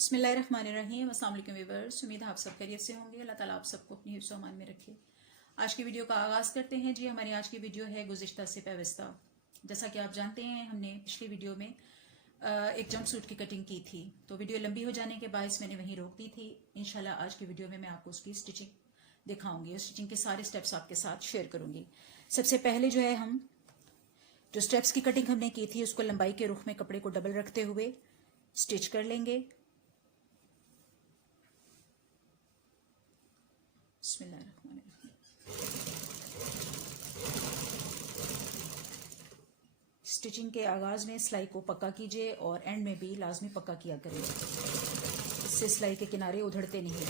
बिस्मिल्लाहिर्रहमानिर्रहीम। अस्सलाम वालेकुम व्यूअर्स, उम्मीद है आप सब खैरियत से होंगे। अल्लाह ताला आप सबको अपनी हिफ्ज़ अमान में रखे। आज की वीडियो का आगाज़ करते हैं जी। हमारी आज की वीडियो है गुज़िश्ता से पेवस्ता। जैसा कि आप जानते हैं, हमने पिछली वीडियो में एक जंप सूट की कटिंग की थी, तो वीडियो लंबी हो जाने के बायस मैंने वहीं रोक दी थी। इंशाल्लाह आज की वीडियो में मैं आपको उसकी स्टिचिंग दिखाऊंगी और स्टिचिंग के सारे स्टेप्स आपके साथ शेयर करूंगी। सबसे पहले जो है, हम जो स्टेप्स की कटिंग हमने की थी उसको लंबाई के रुख में कपड़े को डबल रखते हुए स्टिच कर लेंगे। स्टिचिंग के आगाज में सिलाई को पक्का कीजिए और एंड में भी लाजमी पक्का किया करें, इससे सिलाई के किनारे उधड़ते नहीं।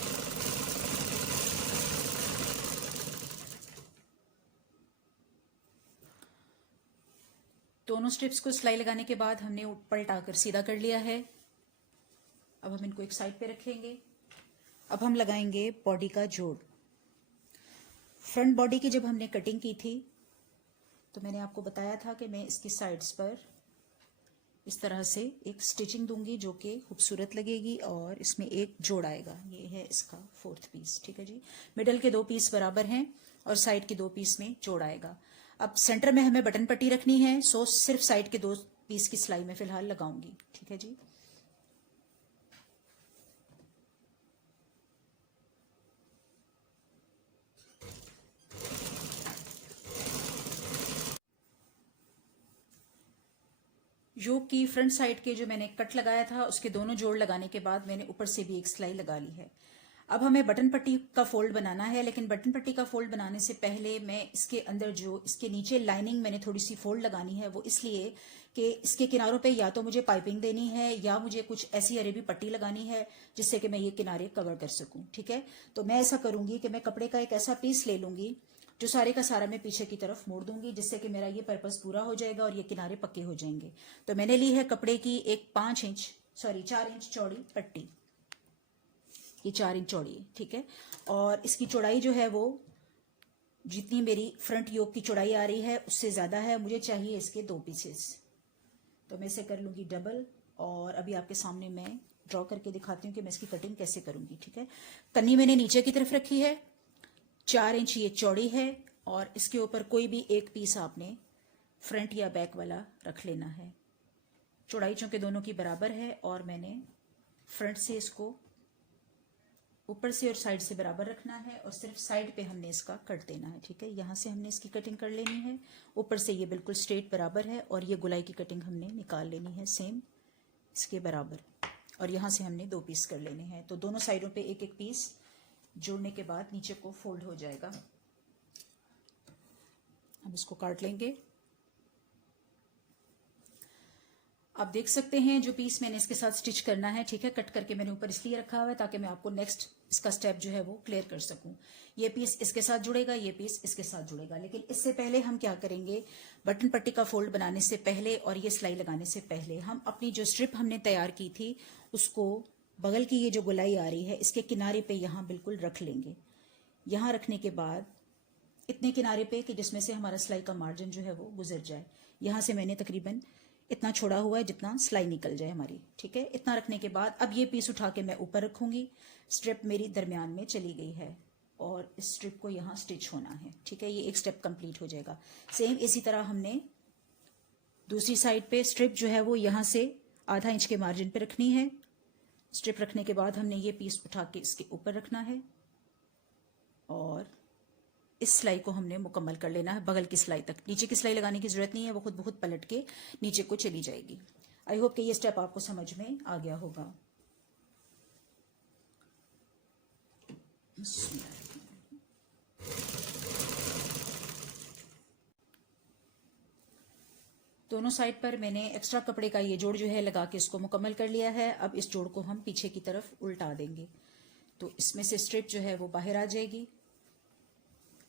दोनों स्ट्रिप्स को सिलाई लगाने के बाद हमने पलटाकर सीधा कर लिया है। अब हम इनको एक साइड पे रखेंगे। अब हम लगाएंगे बॉडी का जोड़। फ्रंट बॉडी की जब हमने कटिंग की थी तो मैंने आपको बताया था कि मैं इसकी साइड्स पर इस तरह से एक स्टिचिंग दूंगी जो कि खूबसूरत लगेगी और इसमें एक जोड़ आएगा। ये है इसका 4th पीस, ठीक है जी। मिडल के 2 पीस बराबर हैं और साइड के 2 पीस में जोड़ आएगा। अब सेंटर में हमें बटन पट्टी रखनी है, सो सिर्फ साइड के 2 पीस की सिलाई में फिलहाल लगाऊंगी, ठीक है जी। योक की फ्रंट साइड के जो मैंने कट लगाया था उसके दोनों जोड़ लगाने के बाद मैंने ऊपर से भी एक सिलाई लगा ली है। अब हमें बटन पट्टी का फोल्ड बनाना है, लेकिन बटन पट्टी का फोल्ड बनाने से पहले मैं इसके अंदर जो इसके नीचे लाइनिंग मैंने थोड़ी सी फोल्ड लगानी है, वो इसलिए कि इसके किनारों पे या तो मुझे पाइपिंग देनी है या मुझे कुछ ऐसी अरेबी पट्टी लगानी है जिससे कि मैं ये किनारे कवर कर सकूं, ठीक है। तो मैं ऐसा करूंगी कि मैं कपड़े का एक ऐसा पीस ले लूंगी जो सारे का सारा मैं पीछे की तरफ मोड़ दूंगी, जिससे कि मेरा ये पर्पस पूरा हो जाएगा और ये किनारे पक्के हो जाएंगे। तो मैंने ली है कपड़े की एक 4 इंच चौड़ी पट्टी। ये 4 इंच चौड़ी है, ठीक है। और इसकी चौड़ाई जो है वो जितनी मेरी फ्रंट योक की चौड़ाई आ रही है उससे ज्यादा है। मुझे चाहिए इसके 2 पीसेस, तो मैं इसे कर लूंगी डबल। और अभी आपके सामने मैं ड्रॉ करके दिखाती हूँ कि मैं इसकी कटिंग कैसे करूंगी, ठीक है। कन्नी मैंने नीचे की तरफ रखी है, 4 इंच ये चौड़ी है और इसके ऊपर कोई भी एक पीस आपने फ्रंट या बैक वाला रख लेना है। चौड़ाई चूंकि दोनों की बराबर है और मैंने फ्रंट से इसको ऊपर से और साइड से बराबर रखना है और सिर्फ साइड पे हमने इसका कट देना है, ठीक है। यहां से हमने इसकी कटिंग कर लेनी है। ऊपर से ये बिल्कुल स्ट्रेट बराबर है और ये गुलाई की कटिंग हमने निकाल लेनी है सेम इसके बराबर। और यहां से हमने 2 पीस कर लेने हैं, तो दोनों साइडों पे एक एक पीस जोड़ने के बाद नीचे को फोल्ड हो जाएगा। अब इसको काट लेंगे। आप देख सकते हैं जो पीस मैंने इसके साथ स्टिच करना है, ठीक है। कट करके मैंने ऊपर इसलिए रखा हुआ है ताकि मैं आपको नेक्स्ट इसका स्टेप जो है वो क्लियर कर सकूं। ये पीस इसके साथ जुड़ेगा, ये पीस इसके साथ जुड़ेगा, लेकिन इससे पहले हम क्या करेंगे, बटन पट्टी का फोल्ड बनाने से पहले और ये सिलाई लगाने से पहले हम अपनी जो स्ट्रिप हमने तैयार की थी उसको बगल की ये जो गोलाई आ रही है इसके किनारे पे यहाँ बिल्कुल रख लेंगे। यहाँ रखने के बाद इतने किनारे पे कि जिसमें से हमारा सिलाई का मार्जिन जो है वो गुजर जाए। यहाँ से मैंने तकरीबन इतना छोड़ा हुआ है जितना सिलाई निकल जाए हमारी, ठीक है। इतना रखने के बाद अब ये पीस उठा के मैं ऊपर रखूंगी। स्ट्रिप मेरी दरमियान में चली गई है और इस स्ट्रिप को यहाँ स्टिच होना है, ठीक है। ये एक स्टेप कंप्लीट हो जाएगा। सेम इसी तरह हमने दूसरी साइड पे स्ट्रिप जो है वो यहाँ से आधा इंच के मार्जिन पे रखनी है। स्ट्रिप रखने के बाद हमने ये पीस उठा के इसके ऊपर रखना है और इस सिलाई को हमने मुकम्मल कर लेना है बगल की सिलाई तक। नीचे की सिलाई लगाने की जरूरत नहीं है, वो खुद ब खुद पलट के नीचे को चली जाएगी। आई होप कि ये स्टेप आपको समझ में आ गया होगा। दोनों साइड पर मैंने एक्स्ट्रा कपड़े का ये जोड़ जो है लगा के इसको मुकम्मल कर लिया है। अब इस जोड़ को हम पीछे की तरफ उल्टा देंगे तो इसमें से स्ट्रिप जो है वो बाहर आ जाएगी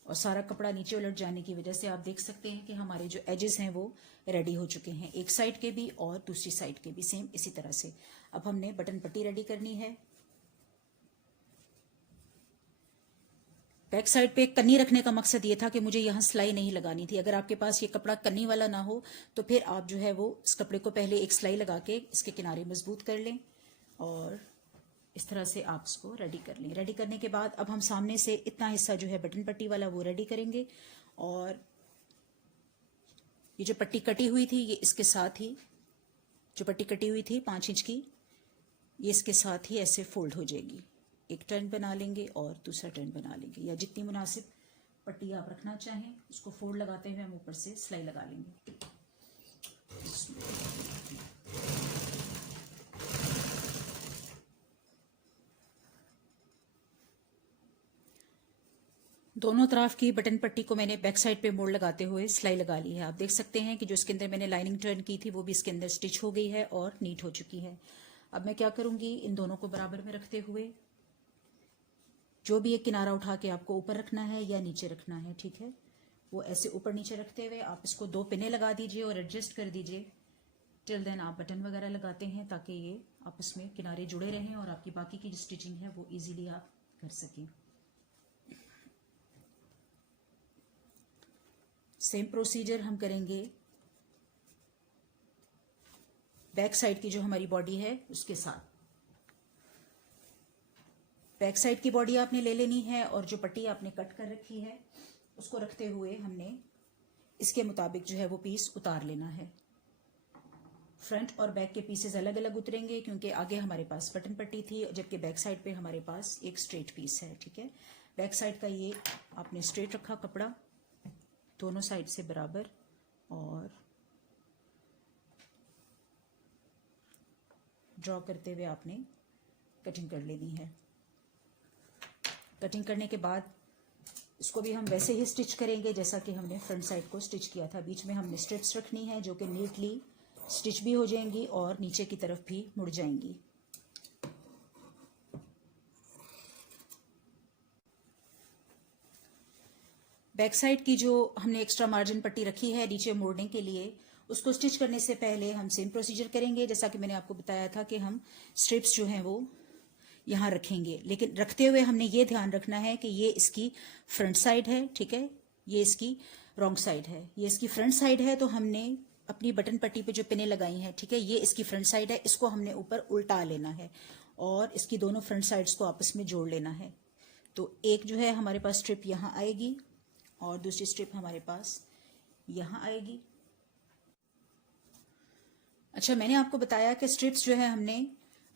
और सारा कपड़ा नीचे उलट जाने की वजह से आप देख सकते हैं कि हमारे जो एजेस हैं वो रेडी हो चुके हैं, एक साइड के भी और दूसरी साइड के भी सेम इसी तरह से। अब हमने बटन पट्टी रेडी करनी है। बैक साइड पे कन्नी रखने का मकसद ये था कि मुझे यहाँ सिलाई नहीं लगानी थी। अगर आपके पास ये कपड़ा कन्नी वाला ना हो तो फिर आप जो है वो इस कपड़े को पहले एक सिलाई लगा के इसके किनारे मजबूत कर लें और इस तरह से आप इसको रेडी कर लें। रेडी करने के बाद अब हम सामने से इतना हिस्सा जो है बटन पट्टी वाला वो रेडी करेंगे, और ये जो पट्टी कटी हुई थी ये इसके साथ ही, जो पट्टी कटी हुई थी 5 इंच की, ये इसके साथ ही ऐसे फोल्ड हो जाएगी। एक टर्न बना लेंगे और दूसरा टर्न बना लेंगे, या जितनी मुनासिब पट्टी आप रखना चाहें उसको फोल्ड लगाते हुए हम ऊपर से सिलाई लगा लेंगे। दोनों तरफ की बटन पट्टी को मैंने बैक साइड पे मोड़ लगाते हुए सिलाई लगा ली है। आप देख सकते हैं कि जो इसके अंदर मैंने लाइनिंग टर्न की थी वो भी इसके अंदर स्टिच हो गई है और नीट हो चुकी है। अब मैं क्या करूंगी, इन दोनों को बराबर में रखते हुए जो भी एक किनारा उठा के आपको ऊपर रखना है या नीचे रखना है, ठीक है, वो ऐसे ऊपर नीचे रखते हुए आप इसको 2 पिने लगा दीजिए और एडजस्ट कर दीजिए। टिल देन आप बटन वगैरह लगाते हैं ताकि ये आपस में किनारे जुड़े रहें और आपकी बाकी की जो स्टिचिंग है वो इजीली आप कर सकें। सेम प्रोसीजर हम करेंगे बैक साइड की जो हमारी बॉडी है उसके साथ। बैक साइड की बॉडी आपने ले लेनी है और जो पट्टी आपने कट कर रखी है उसको रखते हुए हमने इसके मुताबिक जो है वो पीस उतार लेना है। फ्रंट और बैक के पीसेस अलग अलग उतरेंगे क्योंकि आगे हमारे पास बटन पट्टी थी जबकि बैक साइड पे हमारे पास एक स्ट्रेट पीस है, ठीक है। बैक साइड का ये आपने स्ट्रेट रखा कपड़ा दोनों साइड से बराबर, और ड्रॉ करते हुए आपने कटिंग कर लेनी है। कटिंग करने के बाद इसको भी हम वैसे ही स्टिच करेंगे जैसा कि हमने फ्रंट साइड को स्टिच किया था। बीच में हमने स्ट्रिप्स रखनी है जो कि नीटली स्टिच भी हो जाएंगी और नीचे की तरफ भी मुड़ जाएंगी। बैक साइड की जो हमने एक्स्ट्रा मार्जिन पट्टी रखी है नीचे मोड़ने के लिए, उसको स्टिच करने से पहले हम सेम प्रोसीजर करेंगे जैसा कि मैंने आपको बताया था कि हम स्ट्रिप्स जो हैं वो यहाँ रखेंगे, लेकिन रखते हुए हमने ये ध्यान रखना है कि ये इसकी फ्रंट साइड है, ठीक है, ये इसकी रॉन्ग साइड है। ये इसकी फ्रंट साइड है तो हमने अपनी बटन पट्टी पे जो पिने लगाई हैं, ठीक है, ये इसकी फ्रंट साइड है, इसको हमने ऊपर उल्टा लेना है और इसकी दोनों फ्रंट साइड्स को आपस में जोड़ लेना है। तो एक जो है हमारे पास स्ट्रिप यहाँ आएगी और दूसरी स्ट्रिप हमारे पास यहाँ आएगी। अच्छा, मैंने आपको बताया कि स्ट्रिप्स जो है हमने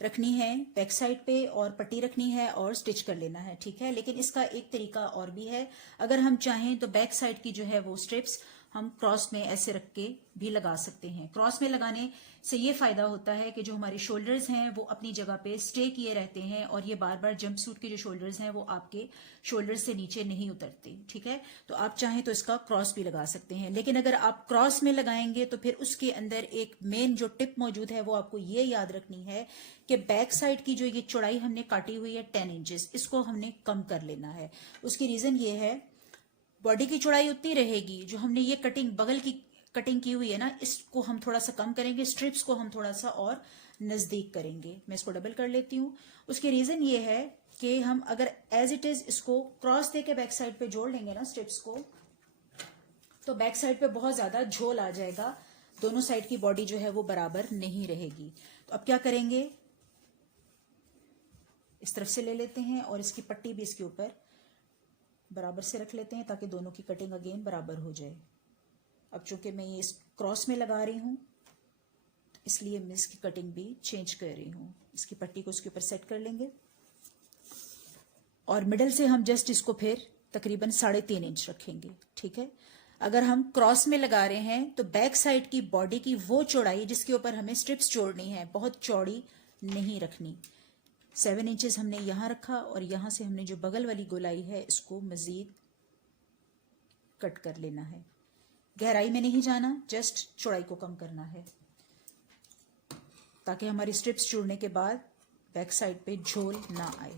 रखनी है बैक साइड पे और पट्टी रखनी है और स्टिच कर लेना है, ठीक है। लेकिन इसका एक तरीका और भी है, अगर हम चाहें तो बैक साइड की जो है वो स्ट्रिप्स हम क्रॉस में ऐसे रख के भी लगा सकते हैं। क्रॉस में लगाने से ये फायदा होता है कि जो हमारे शोल्डर्स हैं वो अपनी जगह पे स्टे किए रहते हैं और ये बार बार जंप सूट के जो शोल्डर्स हैं वो आपके शोल्डर्स से नीचे नहीं उतरते, ठीक है। तो आप चाहें तो इसका क्रॉस भी लगा सकते हैं, लेकिन अगर आप क्रॉस में लगाएंगे तो फिर उसके अंदर एक मेन जो टिप मौजूद है वो आपको ये याद रखनी है कि बैक साइड की जो ये चौड़ाई हमने काटी हुई है 10 इंचेस, इसको हमने कम कर लेना है। उसकी रीजन ये है, बॉडी की चौड़ाई उतनी रहेगी, जो हमने ये कटिंग बगल की कटिंग की हुई है ना, इसको हम थोड़ा सा कम करेंगे, स्ट्रिप्स को हम थोड़ा सा और नजदीक करेंगे। मैं इसको डबल कर लेती हूँ। उसकी रीजन ये है कि हम अगर एज इट इज इसको क्रॉस देके बैक साइड पे जोड़ लेंगे ना स्ट्रिप्स को, तो बैक साइड पे बहुत ज्यादा झोल आ जाएगा, दोनों साइड की बॉडी जो है वो बराबर नहीं रहेगी। तो अब क्या करेंगे, इस तरफ से ले लेते हैं और इसकी पट्टी भी इसके ऊपर बराबर से रख लेते हैं ताकि दोनों की कटिंग अगेन बराबर हो जाए। अब चूंकि मैं ये क्रॉस में लगा रही हूं तो इसलिए मैं इसकी कटिंग भी चेंज कर रही हूं। इसकी पट्टी को इसके ऊपर सेट कर लेंगे और मिडल से हम जस्ट इसको फिर तकरीबन 3.5 इंच रखेंगे, ठीक है। अगर हम क्रॉस में लगा रहे हैं तो बैक साइड की बॉडी की वो चौड़ाई जिसके ऊपर हमें स्ट्रिप्स जोड़नी है बहुत चौड़ी नहीं रखनी। 7 इंचेस हमने यहां रखा और यहां से हमने जो बगल वाली गोलाई है इसको मजीद कट कर लेना है। गहराई में नहीं जाना, जस्ट चौड़ाई को कम करना है ताकि हमारी स्ट्रिप्स जुड़ने के बाद बैक साइड पे झोल ना आए।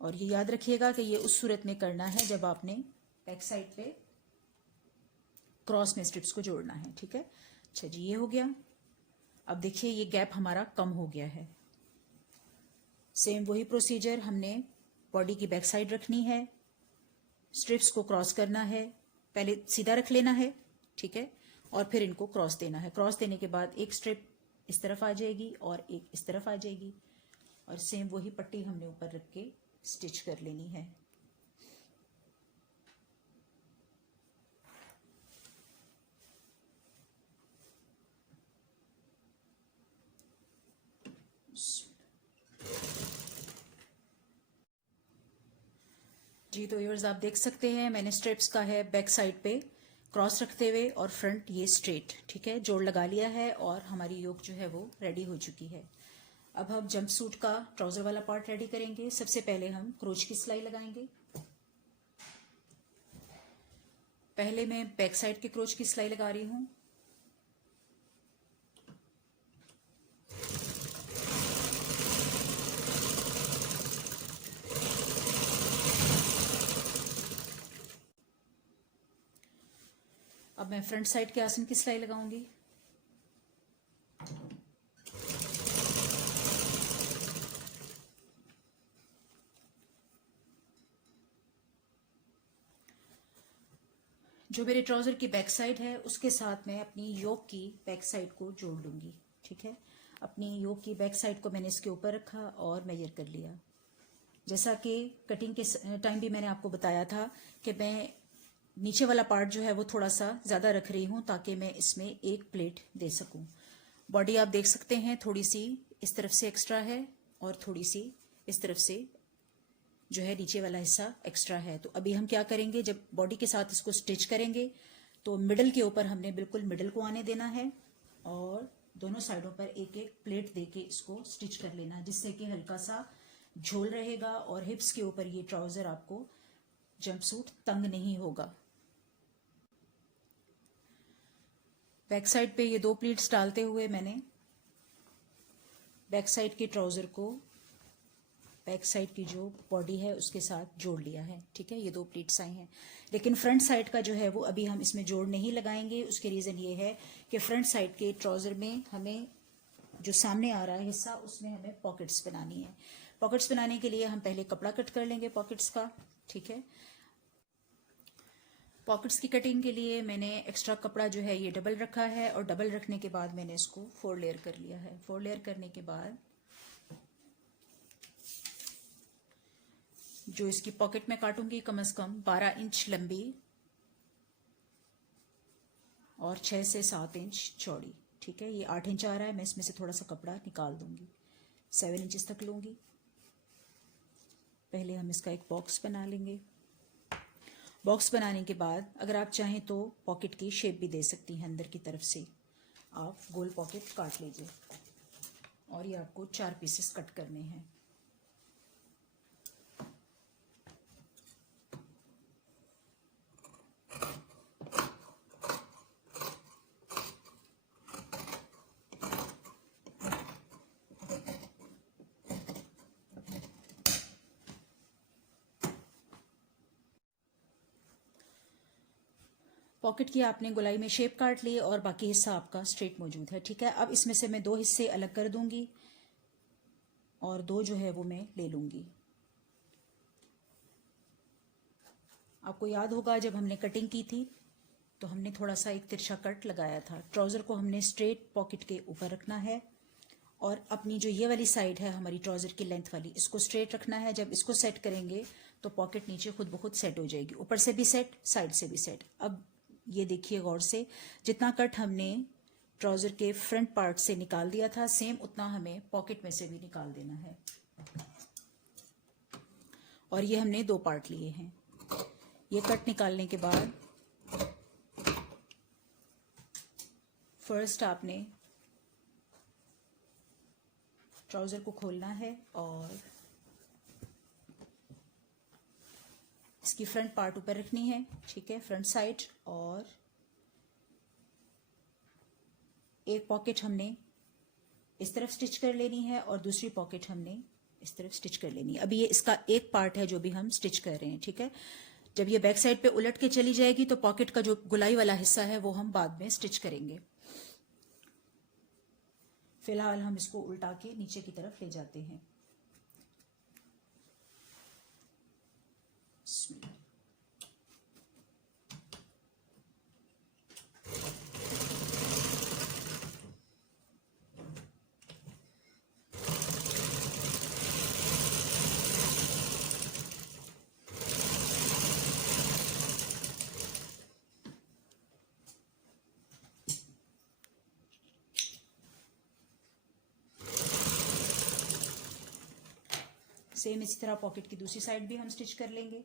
और ये याद रखिएगा कि ये उस सूरत में करना है जब आपने बैक साइड पे क्रॉस में स्ट्रिप्स को जोड़ना है, ठीक है। अच्छा जी, ये हो गया। अब देखिए ये गैप हमारा कम हो गया है। सेम वही प्रोसीजर, हमने बॉडी की बैक साइड रखनी है, स्ट्रिप्स को क्रॉस करना है, पहले सीधा रख लेना है, ठीक है, और फिर इनको क्रॉस देना है। क्रॉस देने के बाद एक स्ट्रिप इस तरफ आ जाएगी और एक इस तरफ आ जाएगी, और सेम वही पट्टी हमने ऊपर रख के स्टिच कर लेनी है। जी तो व्यूअर्स, आप देख सकते हैं मैंने स्ट्रिप्स का है बैक साइड पे क्रॉस रखते हुए और फ्रंट ये स्ट्रेट, ठीक है, जोड़ लगा लिया है और हमारी योक जो है वो रेडी हो चुकी है। अब हम जंप सूट का ट्राउजर वाला पार्ट रेडी करेंगे। सबसे पहले हम क्रोच की सिलाई लगाएंगे। पहले मैं बैक साइड के क्रोच की सिलाई लगा रही हूँ। अब मैं फ्रंट साइड के आसन की सिलाई लगाऊंगी। जो मेरे ट्राउजर की बैक साइड है उसके साथ मैं अपनी योक की बैक साइड को जोड़ लूंगी, ठीक है। अपनी योक की बैक साइड को मैंने इसके ऊपर रखा और मेजर कर लिया। जैसा कि कटिंग के टाइम भी मैंने आपको बताया था कि मैं नीचे वाला पार्ट जो है वो थोड़ा सा ज्यादा रख रही हूं ताकि मैं इसमें एक प्लेट दे सकूं। बॉडी आप देख सकते हैं थोड़ी सी इस तरफ से एक्स्ट्रा है और थोड़ी सी इस तरफ से जो है नीचे वाला हिस्सा एक्स्ट्रा है। तो अभी हम क्या करेंगे, जब बॉडी के साथ इसको स्टिच करेंगे तो मिडल के ऊपर हमने बिल्कुल मिडल को आने देना है और दोनों साइडों पर एक एक प्लेट देके इसको स्टिच कर लेना, जिससे कि हल्का सा झोल रहेगा और हिप्स के ऊपर ये ट्राउजर आपको जंपसूट तंग नहीं होगा। बैक साइड पे ये 2 प्लीट्स डालते हुए मैंने बैक साइड के ट्राउजर को बैक साइड की जो बॉडी है उसके साथ जोड़ लिया है, ठीक है। ये 2 प्लीट्स आई हैं, लेकिन फ्रंट साइड का जो है वो अभी हम इसमें जोड़ नहीं लगाएंगे। उसके रीजन ये है कि फ्रंट साइड के ट्राउजर में हमें जो सामने आ रहा है हिस्सा उसमें हमें पॉकेट्स बनानी है। पॉकेट्स बनाने के लिए हम पहले कपड़ा कट कर लेंगे पॉकेट्स का, ठीक है। पॉकेट्स की कटिंग के लिए मैंने एक्स्ट्रा कपड़ा जो है ये डबल रखा है और डबल रखने के बाद मैंने इसको 4 लेयर कर लिया है। 4 लेयर करने के बाद जो इसकी पॉकेट में काटूंगी कम से कम 12 इंच लंबी और 6 से 7 इंच चौड़ी, ठीक है। ये 8 इंच आ रहा है, मैं इसमें से थोड़ा सा कपड़ा निकाल दूंगी। 7 इंचेस तक लूंगी। पहले हम इसका एक बॉक्स बना लेंगे। बॉक्स बनाने के बाद अगर आप चाहें तो पॉकेट की शेप भी दे सकती हैं। अंदर की तरफ से आप गोल पॉकेट काट लीजिए और ये आपको 4 पीसेस कट करने हैं। पॉकेट की आपने गोलाई में शेप काट ली और बाकी हिस्सा आपका स्ट्रेट मौजूद है, ठीक है। अब इसमें से मैं 2 हिस्से अलग कर दूंगी और 2 जो है वो मैं ले लूंगी। आपको याद होगा जब हमने कटिंग की थी तो हमने थोड़ा सा एक तिरछा कट लगाया था। ट्राउजर को हमने स्ट्रेट पॉकेट के ऊपर रखना है और अपनी जो ये वाली साइड है हमारी ट्राउजर की लेंथ वाली, इसको स्ट्रेट रखना है। जब इसको सेट करेंगे तो पॉकेट नीचे खुद ब खुद सेट हो जाएगी, ऊपर से भी सेट, साइड से भी सेट। अब ये देखिए गौर से, जितना कट हमने ट्राउजर के फ्रंट पार्ट से निकाल दिया था सेम उतना हमें पॉकेट में से भी निकाल देना है। और ये हमने 2 पार्ट लिए हैं। ये कट निकालने के बाद फर्स्ट आपने ट्राउजर को खोलना है और इसकी फ्रंट पार्ट ऊपर रखनी है, ठीक है, फ्रंट साइड। और एक पॉकेट हमने इस तरफ स्टिच कर लेनी है और दूसरी पॉकेट हमने इस तरफ स्टिच कर लेनी है। अभी ये इसका एक पार्ट है जो भी हम स्टिच कर रहे हैं, ठीक है। जब ये बैक साइड पे उलट के चली जाएगी तो पॉकेट का जो गुलाई वाला हिस्सा है वो हम बाद में स्टिच करेंगे। फिलहाल हम इसको उल्टा के नीचे की तरफ ले जाते हैं। सेम इसी तरह पॉकेट की दूसरी साइड भी हम स्टिच कर लेंगे।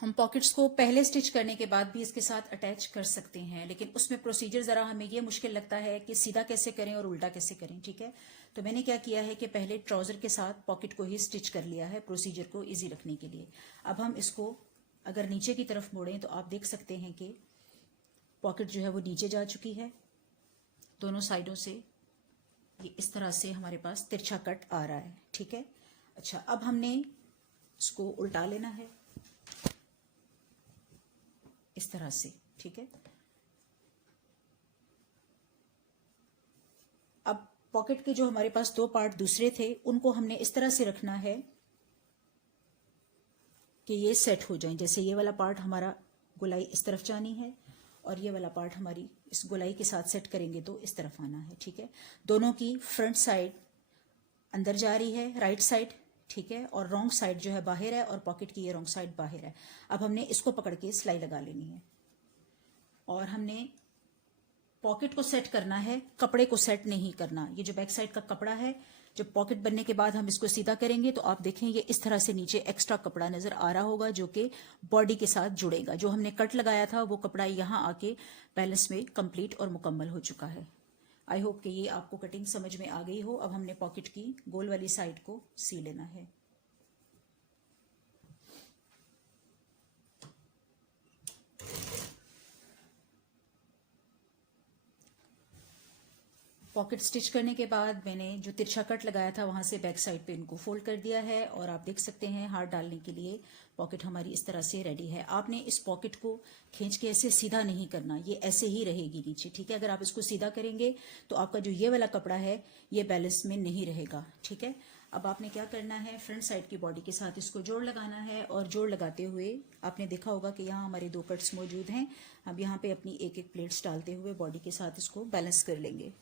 हम पॉकेट्स को पहले स्टिच करने के बाद भी इसके साथ अटैच कर सकते हैं, लेकिन उसमें प्रोसीजर ज़रा हमें ये मुश्किल लगता है कि सीधा कैसे करें और उल्टा कैसे करें। ठीक है, तो मैंने क्या किया है कि पहले ट्राउज़र के साथ पॉकेट को ही स्टिच कर लिया है प्रोसीजर को इजी रखने के लिए। अब हम इसको अगर नीचे की तरफ मोड़ें तो आप देख सकते हैं कि पॉकेट जो है वो नीचे जा चुकी है। दोनों साइडों से ये इस तरह से हमारे पास तिरछा कट आ रहा है। ठीक है, अच्छा, अब हमने इसको उल्टा लेना है इस तरह से। ठीक है, अब पॉकेट के जो हमारे पास दो पार्ट दूसरे थे उनको हमने इस तरह से रखना है कि ये सेट हो जाएं। जैसे ये वाला पार्ट हमारा गोलाई इस तरफ जानी है और ये वाला पार्ट हमारी इस गोलाई के साथ सेट करेंगे तो इस तरफ आना है। ठीक है, दोनों की फ्रंट साइड अंदर जा रही है, राइट साइड। ठीक है, और रॉन्ग साइड जो है बाहर है और पॉकेट की ये रॉन्ग साइड बाहर है। अब हमने इसको पकड़ के सिलाई लगा लेनी है और हमने पॉकेट को सेट करना है, कपड़े को सेट नहीं करना। ये जो बैक साइड का कपड़ा है, जब पॉकेट बनने के बाद हम इसको सीधा करेंगे तो आप देखें ये इस तरह से नीचे एक्स्ट्रा कपड़ा नजर आ रहा होगा जो कि बॉडी के साथ जुड़ेगा। जो हमने कट लगाया था वो कपड़ा यहाँ आके बैलेंस में कंप्लीट और मुकम्मल हो चुका है। आई होप कि ये आपको कटिंग समझ में आ गई हो। अब हमने पॉकेट की गोल वाली साइड को सी लेना है। पॉकेट स्टिच करने के बाद मैंने जो तिरछा कट लगाया था वहां से बैक साइड पे इनको फोल्ड कर दिया है और आप देख सकते हैं हाथ डालने के लिए पॉकेट हमारी इस तरह से रेडी है। आपने इस पॉकेट को खींच के ऐसे सीधा नहीं करना, ये ऐसे ही रहेगी नीचे। ठीक है, अगर आप इसको सीधा करेंगे तो आपका जो ये वाला कपड़ा है ये बैलेंस में नहीं रहेगा। ठीक है, अब आपने क्या करना है, फ्रंट साइड की बॉडी के साथ इसको जोड़ लगाना है और जोड़ लगाते हुए आपने देखा होगा कि यहाँ हमारे दो कट्स मौजूद हैं। अब यहाँ पे अपनी एक एक प्लेट्स डालते हुए बॉडी के साथ इसको बैलेंस कर लेंगे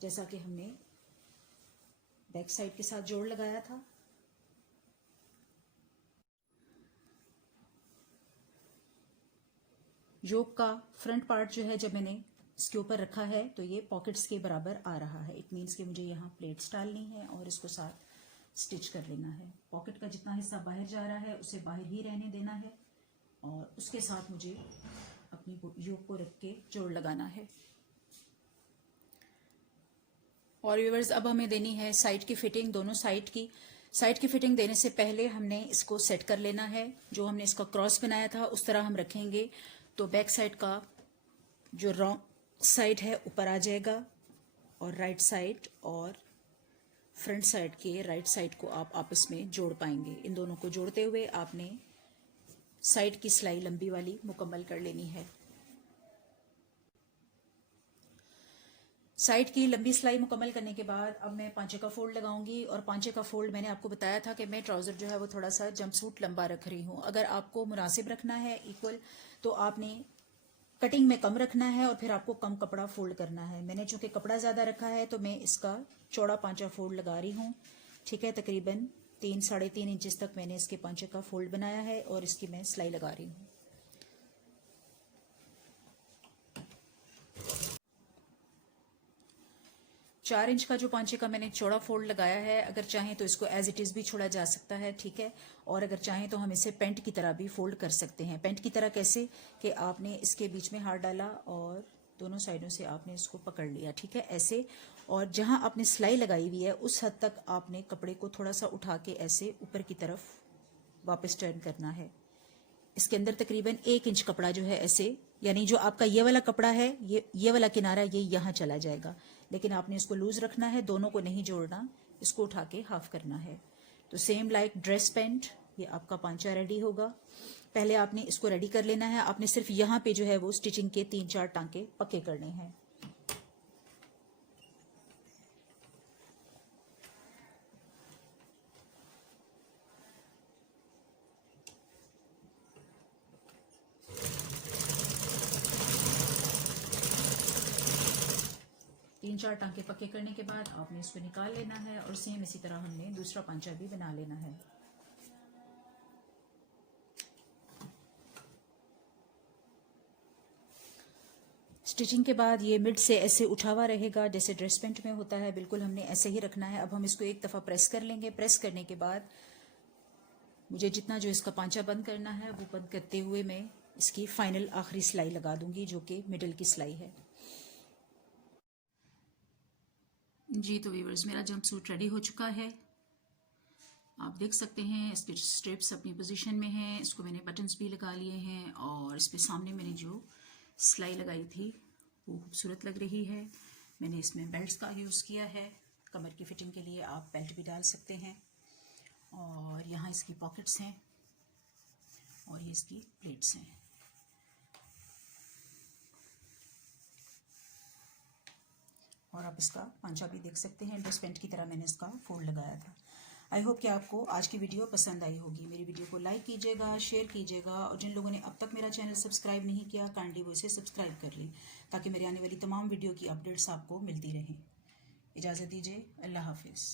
जैसा कि हमने बैक साइड के साथ जोड़ लगाया था। योक का फ्रंट पार्ट जो है जब मैंने इसके ऊपर रखा है तो ये पॉकेट्स के बराबर आ रहा है। इट मीन्स कि मुझे यहाँ प्लेट्स डालनी है और इसको साथ स्टिच कर लेना है। पॉकेट का जितना हिस्सा बाहर जा रहा है उसे बाहर ही रहने देना है और उसके साथ मुझे अपनी योक को रख के जोड़ लगाना है। और व्यूअर्स, अब हमें देनी है साइड की फिटिंग। दोनों साइड की फिटिंग देने से पहले हमने इसको सेट कर लेना है। जो हमने इसका क्रॉस बनाया था उस तरह हम रखेंगे तो बैक साइड का जो रॉन्ग साइड है ऊपर आ जाएगा और राइट साइड और फ्रंट साइड के राइट साइड को आप आपस में जोड़ पाएंगे। इन दोनों को जोड़ते हुए आपने साइड की सिलाई लंबी वाली मुकम्मल कर लेनी है। साइड की लंबी सिलाई मुकम्मल करने के बाद अब मैं पांचे का फोल्ड लगाऊंगी। और पांचे का फोल्ड मैंने आपको बताया था कि मैं ट्राउजर जो है वो थोड़ा सा जंपसूट लंबा रख रही हूँ। अगर आपको मुनासिब रखना है इक्वल तो आपने कटिंग में कम रखना है और फिर आपको कम कपड़ा फोल्ड करना है। मैंने चूंकि कपड़ा ज्यादा रखा है तो मैं इसका चौड़ा पांचा फोल्ड लगा रही हूँ। ठीक है, तकरीबन 3-3.5 इंचेस तक मैंने इसके पांचे का फोल्ड बनाया है और इसकी मैं सिलाई लगा रही हूँ। चार इंच का जो पांचे का मैंने चौड़ा फोल्ड लगाया है, अगर चाहें तो इसको एज इट इज भी छोड़ा जा सकता है। ठीक है, और अगर चाहें तो हम इसे पेंट की तरह भी फोल्ड कर सकते हैं। पेंट की तरह कैसे कि आपने इसके बीच में हाथ डाला और दोनों साइडों से आपने इसको पकड़ लिया। ठीक है, ऐसे। और जहां आपने सिलाई लगाई हुई है उस हद तक आपने कपड़े को थोड़ा सा उठा के ऐसे ऊपर की तरफ वापस टर्न करना है। इसके अंदर तकरीबन 1 इंच कपड़ा जो है ऐसे, यानी जो आपका ये वाला कपड़ा है ये वाला किनारा ये यहाँ चला जाएगा, लेकिन आपने इसको लूज रखना है, दोनों को नहीं जोड़ना, इसको उठा के हाफ करना है। तो सेम लाइक ड्रेस पैंट ये आपका पांचा रेडी होगा। पहले आपने इसको रेडी कर लेना है। आपने सिर्फ यहाँ पे जो है वो स्टिचिंग के 3-4 टांके पक्के करने हैं। तीन चार टांके पक्के करने के बाद आपने इसको निकाल लेना है और सेम इसी तरह हमने दूसरा पांचा भी बना लेना है। स्टिचिंग के बाद ये मिड से ऐसे उठा हुआ रहेगा जैसे ड्रेस पैंट में होता है, बिल्कुल हमने ऐसे ही रखना है। अब हम इसको एक दफ़ा प्रेस कर लेंगे। प्रेस करने के बाद मुझे जितना जो इसका पांचा बंद करना है वो बंद करते हुए मैं इसकी फाइनल आखिरी सिलाई लगा दूंगी, जो कि मिडल की सिलाई है। जी तो व्यूअर्स, मेरा जंप सूट रेडी हो चुका है। आप देख सकते हैं इसके स्ट्रिप्स अपनी पोजीशन में हैं। इसको मैंने बटन्स भी लगा लिए हैं और इस पे सामने मैंने जो सिलाई लगाई थी वो खूबसूरत लग रही है। मैंने इसमें बेल्ट्स का यूज़ किया है। कमर की फिटिंग के लिए आप बेल्ट भी डाल सकते हैं। और यहाँ इसकी पॉकेट्स हैं और ये इसकी प्लेट्स हैं। और आप इसका पांचा भी देख सकते हैं, ड्रेस पैंट की तरह मैंने इसका फोल्ड लगाया था। आई होप कि आपको आज की वीडियो पसंद आई होगी। मेरी वीडियो को लाइक कीजिएगा, शेयर कीजिएगा और जिन लोगों ने अब तक मेरा चैनल सब्सक्राइब नहीं किया काइंडली वो इसे सब्सक्राइब कर लें, ताकि मेरी आने वाली तमाम वीडियो की अपडेट्स आपको मिलती रहें। इजाज़त दीजिए, अल्लाह हाफिज़।